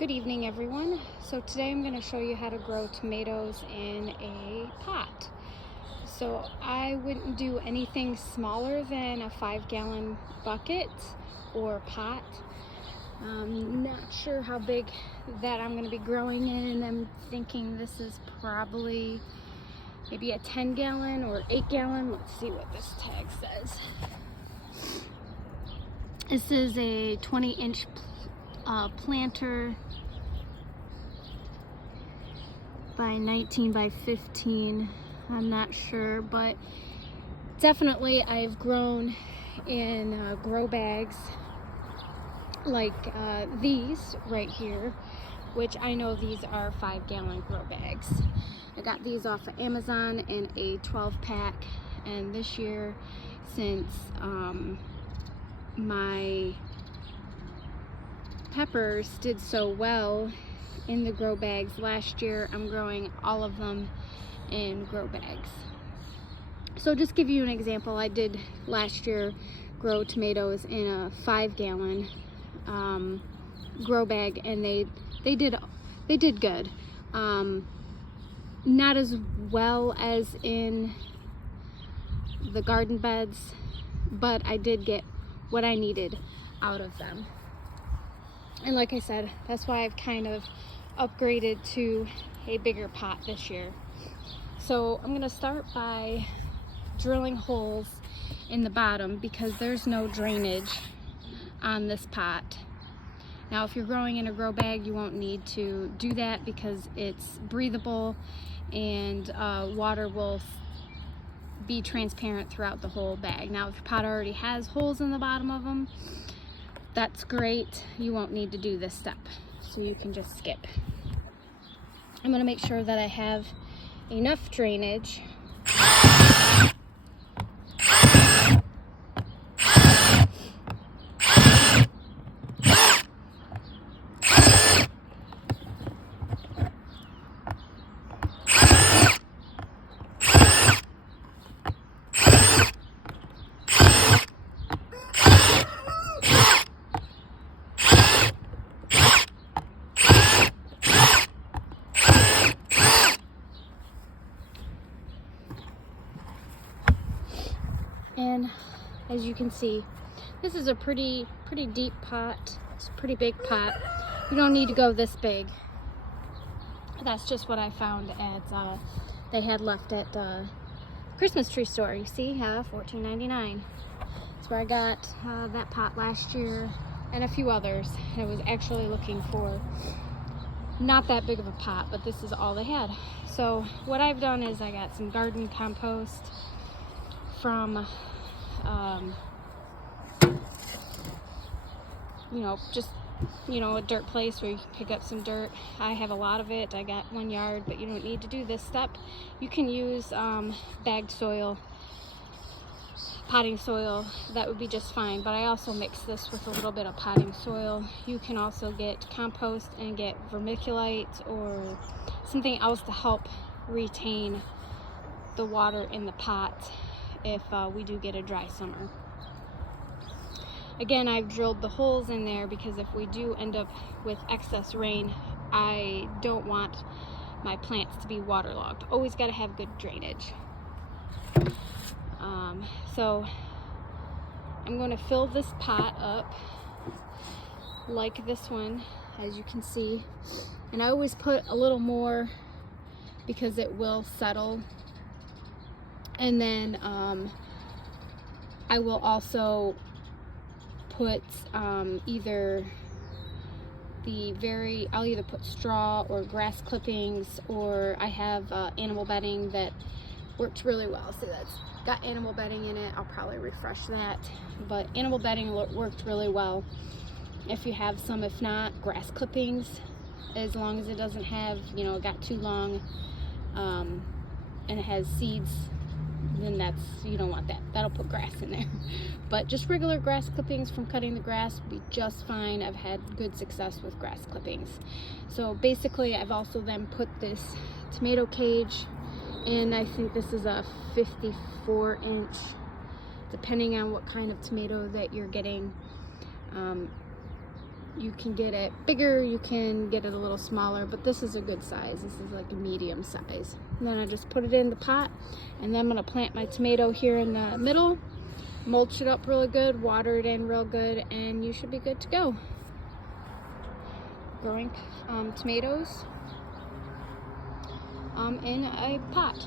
Good evening, everyone. So today I'm going to show you how to grow tomatoes in a pot. So I wouldn't do anything smaller than a 5-gallon bucket or pot. Not sure how big that I'm going to be growing in. I'm thinking this is probably maybe a 10-gallon or 8-gallon. Let's see what this tag says. This is a 20-inch planter by 19 by 15. I'm not sure, but definitely I've grown in grow bags like these right here, which I know these are 5-gallon grow bags. I got these off of Amazon in a 12-pack, and this year, since my peppers did so well in the grow bags last year, I'm growing all of them in grow bags. So just give you an example, I did last year grow tomatoes in a 5-gallon grow bag, and they did good. Not as well as in the garden beds, but I did get what I needed out of them. And like I said, that's why I've kind of upgraded to a bigger pot this year. So I'm gonna start by drilling holes in the bottom because there's no drainage on this pot. Now, if you're growing in a grow bag, you won't need to do that because it's breathable and water will be transparent throughout the whole bag. Now, if your pot already has holes in the bottom of them, that's great. You won't need to do this step, so you can just skip. I'm going to make sure that I have enough drainage. And as you can see, this is a pretty deep pot. It's a pretty big pot. You don't need to go this big. That's just what I found at they had left at Christmas tree store. You see, $14.99. That's where I got that pot last year and a few others. I was actually looking for not that big of a pot, but this is all they had. So what I've done is I got some garden compost from a dirt place where you can pick up some dirt. I have a lot of it. I got 1 yard, but you don't need to do this step. You can use bagged soil, potting soil. That would be just fine, but I also mix this with a little bit of potting soil. You can also get compost and get vermiculite or something else to help retain the water in the pot if we do get a dry summer. Again, I've drilled the holes in there because if we do end up with excess rain, I don't want my plants to be waterlogged. Always got to have good drainage. So I'm going to fill this pot up like this one, as you can see. And I always put a little more because it will settle. And then I will also put I'll either put straw or grass clippings, or I have animal bedding that works really well. So that's got animal bedding in it. I'll probably refresh that, but animal bedding worked really well if you have some. If not, grass clippings, as long as it doesn't have, it got too long and it has seeds, then you don't want that. That'll put grass in there. But just regular grass clippings from cutting the grass will be just fine. I've had good success with grass clippings. So basically, I've also then put this tomato cage in. I think this is a 54-inch, depending on what kind of tomato that you're getting. You can get it bigger, you can get it a little smaller, but this is a good size. This is like a medium size. And then I just put it in the pot, and then I'm gonna plant my tomato here in the middle, mulch it up really good, water it in real good, and you should be good to go. Growing tomatoes in a pot.